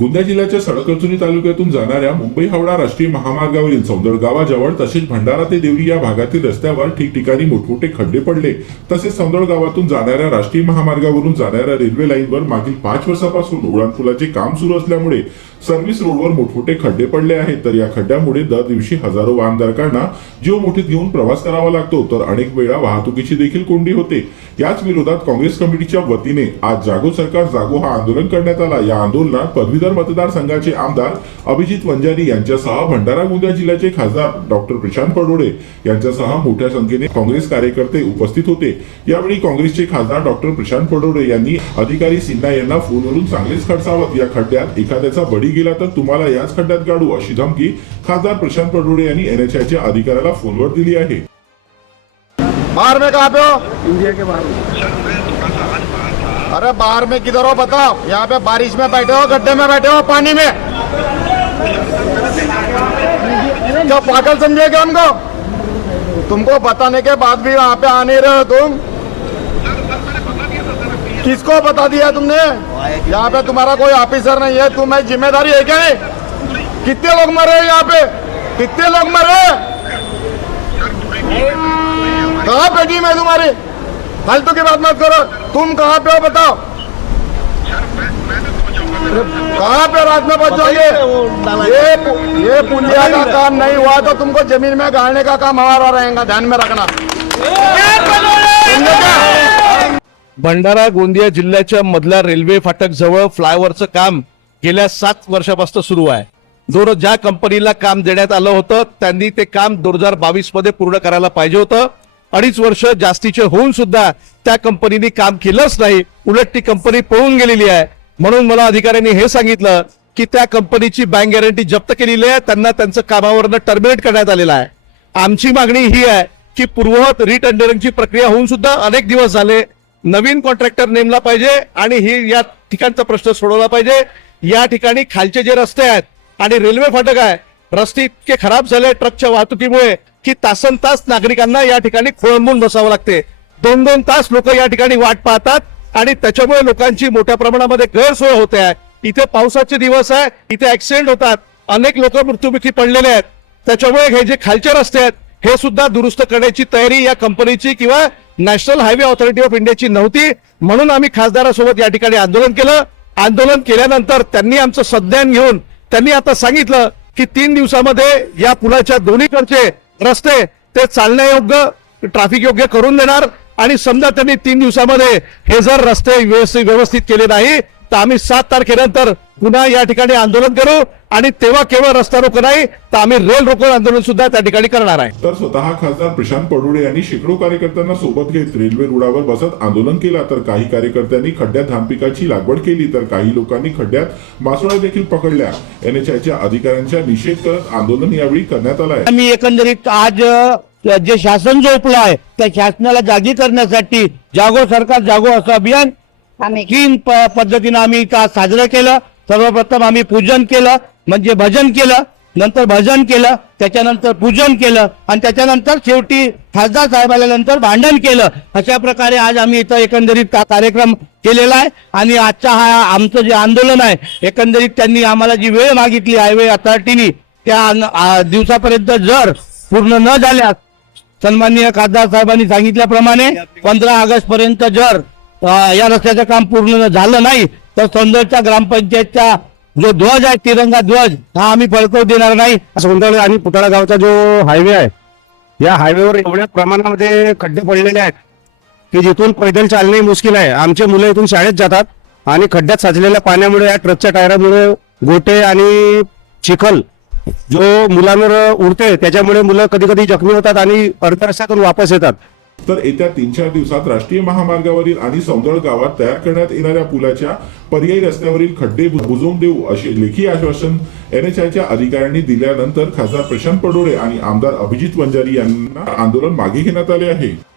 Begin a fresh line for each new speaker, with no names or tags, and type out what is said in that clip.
गोंदिया जिल्ह्याच्या सडकरचुनी तालुक्यातून जाणाऱ्या मुंबई हावडा राष्ट्रीय महामार्गावरील सौंदर गावाजवळ तसेच भंडारा ते देवरी या भागातील रस्त्यावर ठिकठिकाणी मोठमोठे खड्डे पडले. तसेच सौंदर गावातून जाणाऱ्या राष्ट्रीय महामार्गावरून जाणाऱ्या रेल्वे लाईनवर मागील पाच वर्षापासून उड्डाणपुलाचे काम सुरू असल्यामुळे सर्व्हिस रोडवर मोठमोठे खड्डे पडले आहेत. तर या खड्ड्यामुळे दर दिवशी हजारो वाहनधारकांना जीव मुठीत घेऊन प्रवास करावा लागतो. तर अनेक वेळा वाहतुकीची देखील कोंडी होते. याच विरोधात काँग्रेस कमिटीच्या वतीने आज जागो सरकार जागो हा आंदोलन करण्यात आला. या आंदोलनात पदवीधर मतदारसंघाचे आमदार अभिजित वंजारी यांच्यासह भंडारा गोंदिया जिल्ह्याचे खासदार डॉक्टर प्रशांत पडोडे यांच्यासह मोठ्या संख्येने काँग्रेस कार्यकर्ते उपस्थित होते. यावेळी काँग्रेसचे खासदार डॉक्टर प्रशांत पडोडे यांनी अधिकारी सिन्हा यांना फोनवरून चांगलेच खडसावत. या खड्ड्यात एखाद्याचा बडी बळी गेला तर तुम्हाला याच खड्ड्यात गाडू अशी धमकी खासदार प्रशांत पडोडे यांनी एनएचआयच्या अधिकाऱ्याला फोनवर दिली आहे.
बाहर में कहाँ पे हो?
इंडिया के बाहर
अरे बाहर में किधर हो बताओ? यहाँ पे बारिश में बैठे हो गड्ढे में बैठे हो पानी में? क्या पागल समझे क्या हमको? तुमको बताने के बाद भी वहाँ पे आ नहीं रहे हो तुम? किसको बता दिया तुमने? यहाँ पे तुम्हारा कोई ऑफिसर नहीं है। तुम्हें ज़िम्मेदारी है क्या नहीं कितने लोग मरे हैं यहाँ पे? कितने लोग मरे कहाँ बेटी मैं तुम्हारी? फालतू की बात मत करो। तुम कहाँ पे हो बताओ। कहाँ पे रात में पहुंचोगे ये ये पुलिया का काम नहीं हुआ तो तुमको ज़मीन में गाड़ने का काम हमारा रहेगा ध्यान में रखना। क्या?
भंडारा गोंदिया जिल्ह्याच्या मधल्या रेल्वे फाटक जवळ फ्लायओव्हरचं काम गेल्या सात वर्षापासून सुरू आहे. दोन ज्या कंपनीला काम देण्यात आलं होतं त्यांनी ते काम दोन हजार बावीसमध्ये पूर्ण करायला पाहिजे होतं. अडीच वर्ष जास्तीचे होऊन सुद्धा त्या कंपनीने काम केलंच नाही. उलट ती कंपनी पळून गेलेली आहे. म्हणून मला अधिकाऱ्यांनी हे सांगितलं की त्या कंपनीची बँक गॅरंटी जप्त केलेली आहे. त्यांना त्यांचं कामावरनं टर्मिनेट करण्यात आलेलं आहे. आमची मागणी ही आहे की पूर्ववत रिटेंडरिंगची प्रक्रिया होऊन सुद्धा अनेक दिवस झाले. नवीन कॉन्ट्रॅक्टर नेमला पाहिजे आणि ही या ठिकाणचा प्रश्न सोडवला पाहिजे. या ठिकाणी खालचे जे रस्ते आहेत आणि रेल्वे फाटक आहे रस्ते इतके खराब झाले ट्रकच्या वाहतुकीमुळे की तासन तास नागरिकांना या ठिकाणी खोळंबून बसावं लागते. दोन दोन तास लोक या ठिकाणी वाट पाहतात आणि त्याच्यामुळे लोकांची मोठ्या प्रमाणामध्ये गैरसोय होते आहे. इथे पावसाचे दिवस आहे इथे ऍक्सिडेंट होतात. अनेक लोक मृत्युमुखी पडलेले आहेत. त्याच्यामुळे हे जे खालचे रस्ते आहेत हे सुद्धा दुरुस्त करण्याची तयारी या कंपनीची किंवा नॅशनल हायवे ऑथॉरिटी ऑफ इंडियाची नव्हती म्हणून आम्ही खासदारासोबत या ठिकाणी आंदोलन केलं. आंदोलन केल्यानंतर त्यांनी आमचं संज्ञान घेऊन त्यांनी आता सांगितलं की तीन दिवसामध्ये या पुलाच्या दोन्हीकडचे रस्ते ते चालण्यायोग्य ट्रॅफिक योग्य करून देणार. आणि समजा त्यांनी तीन दिवसामध्ये हे जर रस्ते व्यवस्थित केले नाही तर आम्ही सात तारखेनंतर पुन्हा या ठिकाणी आंदोलन करू आणि तेव्हा केवळ रस्ता रोको नाही तर आम्ही रेल रोको आंदोलन सुद्धा त्या ठिकाणी करणार आहे.
तर स्वतः खासदार प्रशांत पडोडे यांनी शेकडो कार्यकर्त्यांना सोबत घेत रेल्वे रुळावर बसत आंदोलन केला. तर काही कार्यकर्त्यांनी खड्ड्यात धान पिकाची लागवड केली तर काही लोकांनी खड्ड्यात मासोळ्या देखील पकडल्या. एनएचआयच्या अधिकाऱ्यांचा निषेध करत आंदोलन यावेळी करण्यात आलं आहे.
आम्ही एकंदरीत आज जे शासन झोपलं आहे त्या शासनाला जागी करण्यासाठी जागो सरकार जागो असं अभियान तीन पद्धतीनं आम्ही इथं साजरं केलं. सर्वप्रथम आम्ही पूजन केलं म्हणजे भजन केलं. नंतर भजन केलं त्याच्यानंतर पूजन केलं आणि त्याच्यानंतर शेवटी खासदार साहेब आल्यानंतर भांडण केलं. अशा प्रकारे आज आम्ही इथं एकंदरीत का कार्यक्रम केलेला आहे. आणि आजचा हा आमचं जे आंदोलन आहे एकंदरीत त्यांनी आम्हाला जी वेळ मागितली हायवे अथॉरिटीनी त्या दिवसापर्यंत जर पूर्ण न झाल्यास सन्माननीय खासदार साहेबांनी सांगितल्याप्रमाणे पंधरा ऑगस्ट पर्यंत जर या रस्त्याचं काम पूर्ण झालं नाही तर सौंदरच्या ग्रामपंचायतचा जो ध्वज आहे तिरंगा ध्वज हा आम्ही फडकवू देणार नाही.
सौंदर्य आणि पुतळा गावचा जो हायवे आहे या हायवेवर एवढ्या प्रमाणामध्ये खड्डे पडलेले आहेत की जिथून पैदल चालणे मुश्किल आहे. आमचे मुलं इथून शाळेत जातात आणि खड्ड्यात साचलेल्या पाण्यामुळे या ट्रकच्या टायरामुळे गोटे आणि चिखल जो मुलांवर उडते त्याच्यामुळे मुलं कधी कधी जखमी होतात आणि अर्ध्या रस्त्यातून वापस येतात.
तर येत्या तीन चार दिवसात राष्ट्रीय महामार्गावरील आणि सौंदळ गावात तयार करण्यात येणाऱ्या पुलाच्या पर्यायी रस्त्यावरील खड्डे बुजवून देऊ असे लेखी आश्वासन एनएचआयच्या अधिकाऱ्यांनी दिल्यानंतर खासदार प्रशांत पडोळे आणि आमदार अभिजित वंजारी यांना आंदोलन मागे घेण्यात आले आहे.